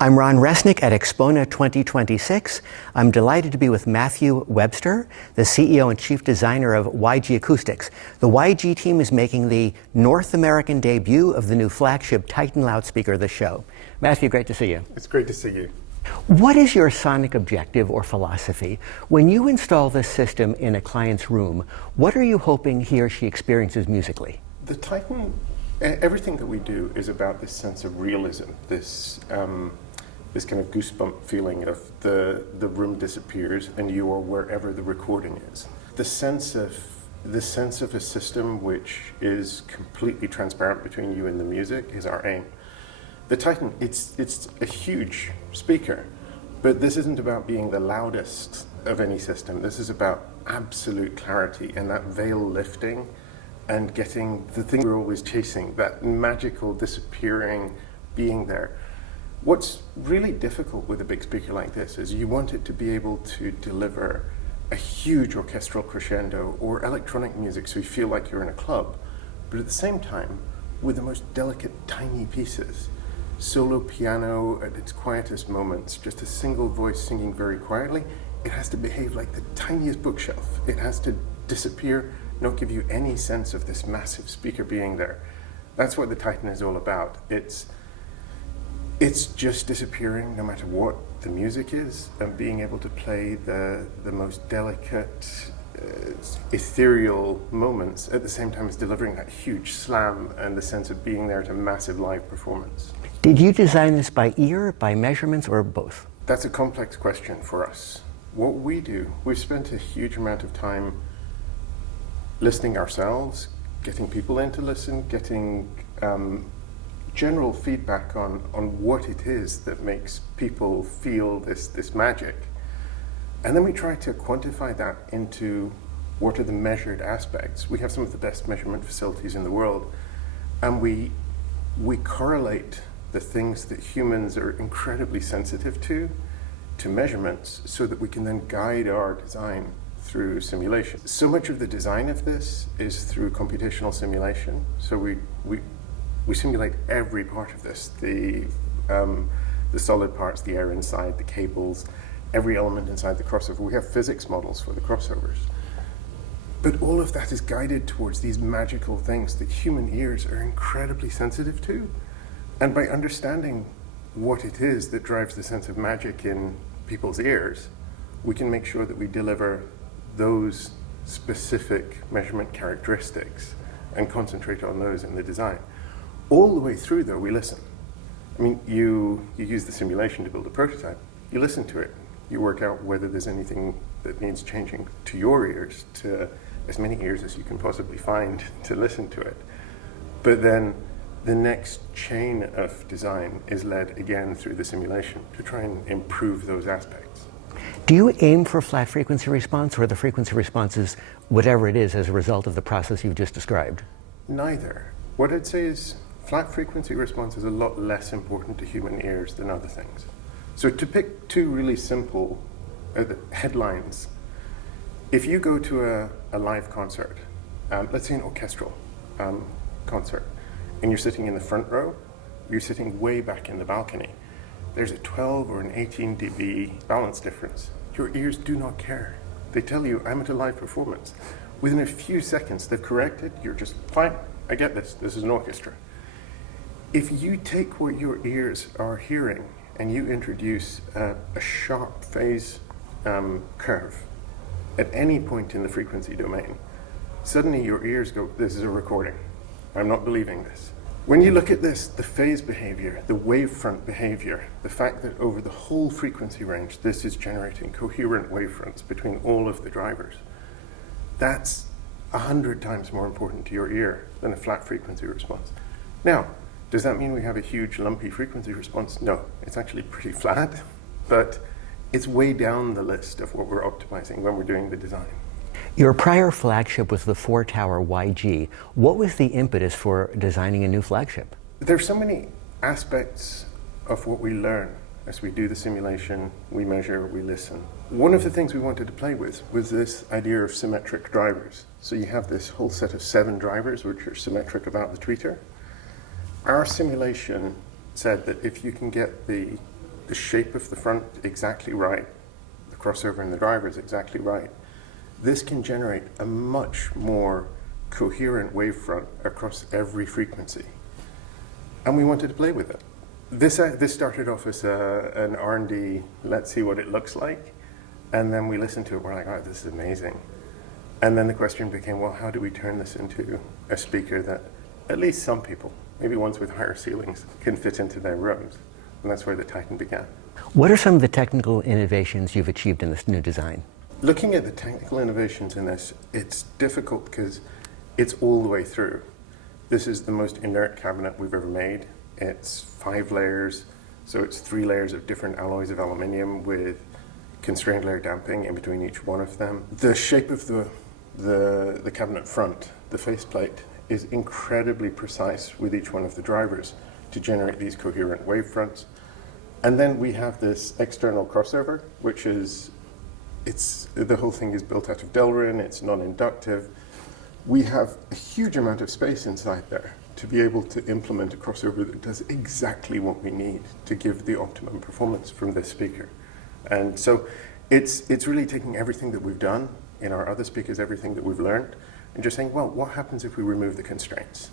I'm Ron Resnick at AXPONA 2026. I'm delighted to be with Matthew Webster, the CEO and Chief Designer of YG Acoustics. The YG team is making the North American debut of the new flagship Titan loudspeaker this show. Matthew, great to see you. It's great to see you. What is your sonic objective or philosophy? When you install this system in a client's room, what are you hoping he or she experiences musically? The Titan, everything that we do is about this sense of realism, this kind of goosebump feeling of the room disappears and you are wherever the recording is. The sense of a system which is completely transparent between you and the music is our aim. The Titan, it's a huge speaker, but this isn't about being the loudest of any system. This is about absolute clarity and that veil lifting and getting the thing we're always chasing, that magical disappearing, being there. What's really difficult with a big speaker like this is you want it to be able to deliver a huge orchestral crescendo or electronic music so you feel like you're in a club, but at the same time, with the most delicate, tiny pieces. Solo piano at its quietest moments, just a single voice singing very quietly. It has to behave like the tiniest bookshelf. It has to disappear, not give you any sense of this massive speaker being there. That's what the Titan is all about. It's just disappearing no matter what the music is, and being able to play the most delicate, ethereal moments at the same time as delivering that huge slam and the sense of being there at a massive live performance. Did you design this by ear, by measurements, or both? That's a complex question for us. What we do, we've spent a huge amount of time listening ourselves, getting people in to listen, getting general feedback on what it is that makes people feel this magic. And then we try to quantify that into what are the measured aspects. We have some of the best measurement facilities in the world, and we correlate the things that humans are incredibly sensitive to measurements so that we can then guide our design through simulation. So much of the design of this is through computational simulation. So we simulate every part of this, the solid parts, the air inside, the cables, every element inside the crossover. We have physics models for the crossovers. But all of that is guided towards these magical things that human ears are incredibly sensitive to. And by understanding what it is that drives the sense of magic in people's ears, we can make sure that we deliver those specific measurement characteristics and concentrate on those in the design. All the way through, though, we listen. I mean, you use the simulation to build a prototype. You listen to it. You work out whether there's anything that needs changing to your ears, to as many ears as you can possibly find to listen to it. But then the next chain of design is led again through the simulation to try and improve those aspects. Do you aim for flat frequency response, or the frequency response is whatever it is as a result of the process you've just described? Neither. What I'd say is flat frequency response is a lot less important to human ears than other things. So to pick two really simple headlines, if you go to a live concert, let's say an orchestral concert, and you're sitting in the front row, you're sitting way back in the balcony, there's a 12 or an 18 dB balance difference. Your ears do not care. They tell you, I'm at a live performance. Within a few seconds, they've corrected, you're just, fine, I get this is an orchestra. If you take what your ears are hearing and you introduce a sharp phase curve at any point in the frequency domain, suddenly your ears go, this is a recording. I'm not believing this. When you look at this, the phase behavior, the wavefront behavior, the fact that over the whole frequency range, this is generating coherent wavefronts between all of the drivers, that's 100 times more important to your ear than a flat frequency response. Now, does that mean we have a huge lumpy frequency response? No, it's actually pretty flat, but it's way down the list of what we're optimizing when we're doing the design. Your prior flagship was the 4-tower YG. What was the impetus for designing a new flagship? There's so many aspects of what we learn as we do the simulation, we measure, we listen. One of the things we wanted to play with was this idea of symmetric drivers. So you have this whole set of 7 drivers which are symmetric about the tweeter. Our simulation said that if you can get the the shape of the front exactly right, the crossover in the driver is exactly right, this can generate a much more coherent wavefront across every frequency. And we wanted to play with it. This started off as an R&D, let's see what it looks like. And then we listened to it, we're like, oh, this is amazing. And then the question became, well, how do we turn this into a speaker that at least some people, maybe ones with higher ceilings, can fit into their rooms? And that's where the Titan began. What are some of the technical innovations you've achieved in this new design? Looking at the technical innovations in this, it's difficult because it's all the way through. This is the most inert cabinet we've ever made. It's 5 layers, so it's 3 layers of different alloys of aluminium with constrained layer damping in between each one of them. The shape of the cabinet front, the faceplate, is incredibly precise with each one of the drivers to generate these coherent wavefronts. And then we have this external crossover, which is, the whole thing is built out of Delrin, it's non-inductive. We have a huge amount of space inside there to be able to implement a crossover that does exactly what we need to give the optimum performance from this speaker. And so it's really taking everything that we've done in our other speakers, everything that we've learned, and just saying, well, what happens if we remove the constraints?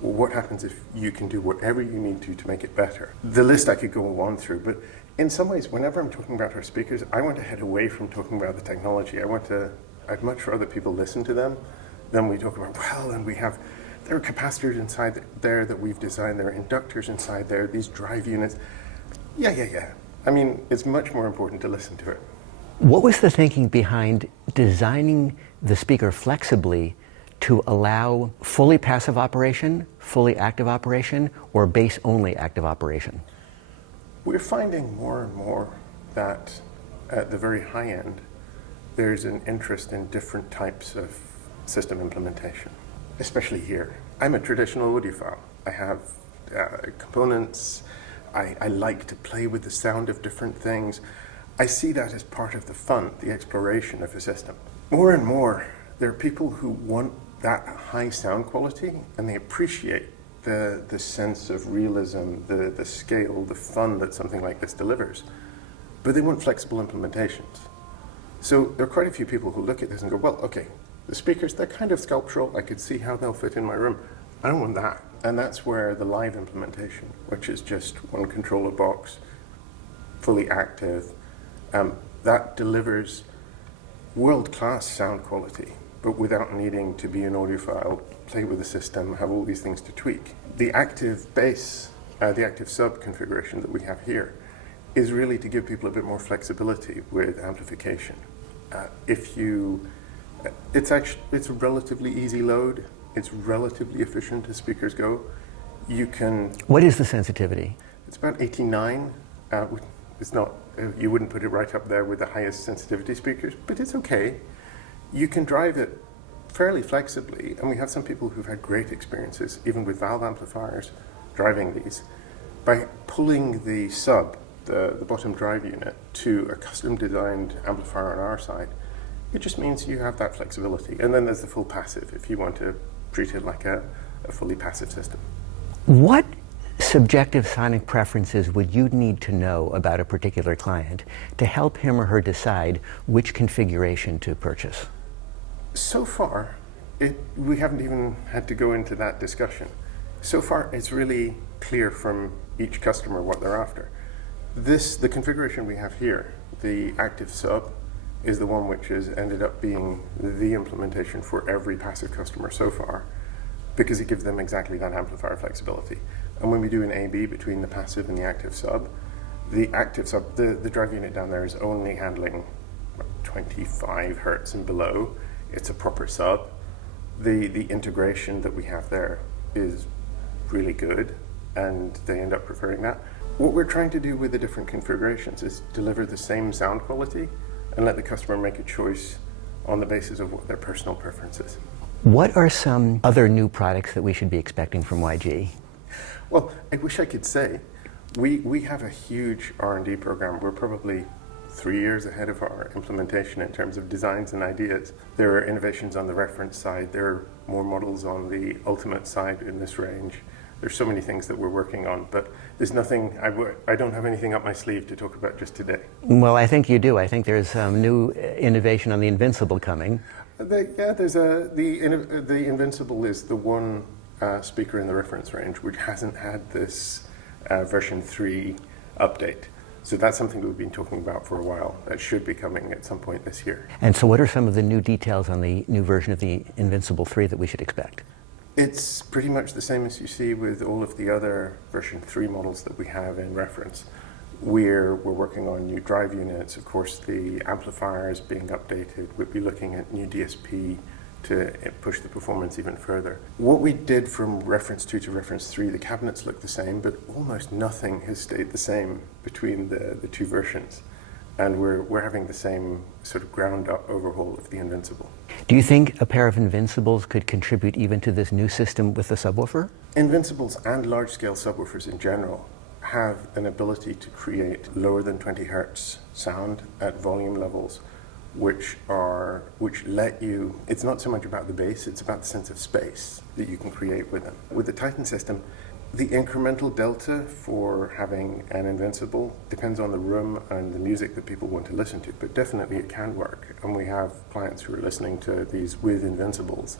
Well, what happens if you can do whatever you need to make it better? The list I could go on through, but in some ways, whenever I'm talking about our speakers, I want to head away from talking about the technology. I'd much rather people listen to them than we talk about, well, and there are capacitors inside there that we've designed, there are inductors inside there, these drive units. Yeah. I mean, it's much more important to listen to it. What was the thinking behind designing the speaker flexibly to allow fully passive operation, fully active operation, or bass-only active operation? We're finding more and more that at the very high end, there's an interest in different types of system implementation, especially here. I'm a traditional audiophile. I have components. I like to play with the sound of different things. I see that as part of the fun, the exploration of a system. More and more, there are people who want that high sound quality, and they appreciate the sense of realism, the scale, the fun that something like this delivers. But they want flexible implementations. So there are quite a few people who look at this and go, well, okay, the speakers, they're kind of sculptural. I could see how they'll fit in my room. I don't want that. And that's where the live implementation, which is just one controller box, fully active, that delivers world-class sound quality, but without needing to be an audiophile, play with the system, have all these things to tweak. The active bass, the active sub configuration that we have here is really to give people a bit more flexibility with amplification. It's a relatively easy load. It's relatively efficient as speakers go. What is the sensitivity? It's about 89. It's not, you wouldn't put it right up there with the highest sensitivity speakers, but it's okay. You can drive it fairly flexibly, and we have some people who've had great experiences, even with valve amplifiers, driving these, by pulling the sub, the bottom drive unit, to a custom designed amplifier on our side. It just means you have that flexibility. And then there's the full passive, if you want to treat it like a fully passive system. What subjective sonic preferences would you need to know about a particular client to help him or her decide which configuration to purchase? So far, we haven't even had to go into that discussion. So far, it's really clear from each customer what they're after. The configuration we have here, the active sub, is the one which has ended up being the implementation for every passive customer so far, because it gives them exactly that amplifier flexibility. And when we do an A/B between the passive and the active sub, the drive unit down there is only handling 25 hertz and below. It's a proper sub. The integration that we have there is really good, and they end up preferring that. What we're trying to do with the different configurations is deliver the same sound quality and let the customer make a choice on the basis of what their personal preference is. What are some other new products that we should be expecting from YG? Well, I wish I could say. We have a huge R&D program. We're probably 3 years ahead of our implementation in terms of designs and ideas. There are innovations on the reference side. There are more models on the ultimate side in this range. There's so many things that we're working on, but there's nothing, I don't have anything up my sleeve to talk about just today. Well, I think you do. I think there's some new innovation on the Invincible coming. There's the Invincible is the one speaker in the reference range which hasn't had this version 3 update. So that's something we've been talking about for a while. That should be coming at some point this year. And so what are some of the new details on the new version of the Invincible 3 that we should expect? It's pretty much the same as you see with all of the other version 3 models that we have in reference. We're working on new drive units. Of course, the amplifier is being updated. We'll be looking at new DSP to push the performance even further. What we did from reference 2 to reference 3, the cabinets look the same, but almost nothing has stayed the same between the two versions. And we're having the same sort of ground-up overhaul of the Invincible. Do you think a pair of Invincibles could contribute even to this new system with the subwoofer? Invincibles and large-scale subwoofers in general have an ability to create lower than 20 hertz sound at volume levels, which let you, it's not so much about the bass, it's about the sense of space that you can create with them. With the Titan system, the incremental delta for having an Invincible depends on the room and the music that people want to listen to, but definitely it can work. And we have clients who are listening to these with Invincibles.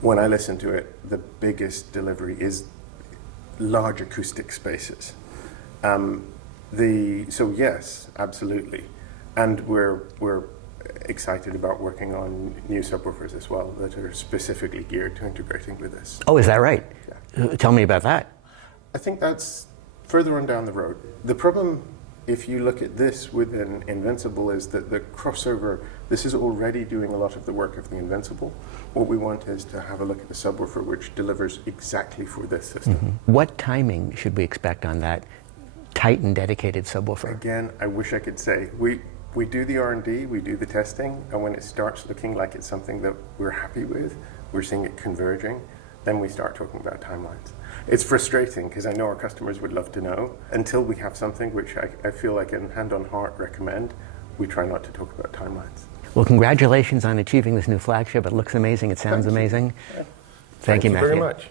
When I listen to it, the biggest delivery is large acoustic spaces. So yes, absolutely. And we're excited about working on new subwoofers as well that are specifically geared to integrating with this. Oh, is that right? Yeah. Tell me about that. I think that's further on down the road. The problem, if you look at this with an Invincible, is that the crossover, this is already doing a lot of the work of the Invincible. What we want is to have a look at a subwoofer which delivers exactly for this system. Mm-hmm. What timing should we expect on that Titan dedicated subwoofer? Again, I wish I could say. We do the R&D, we do the testing, and when it starts looking like it's something that we're happy with, we're seeing it converging, then we start talking about timelines. It's frustrating because I know our customers would love to know. Until we have something which I feel I can hand on heart recommend, we try not to talk about timelines. Well, congratulations on achieving this new flagship. It looks amazing. It sounds amazing. Thank you, Matthew. Thank you very much.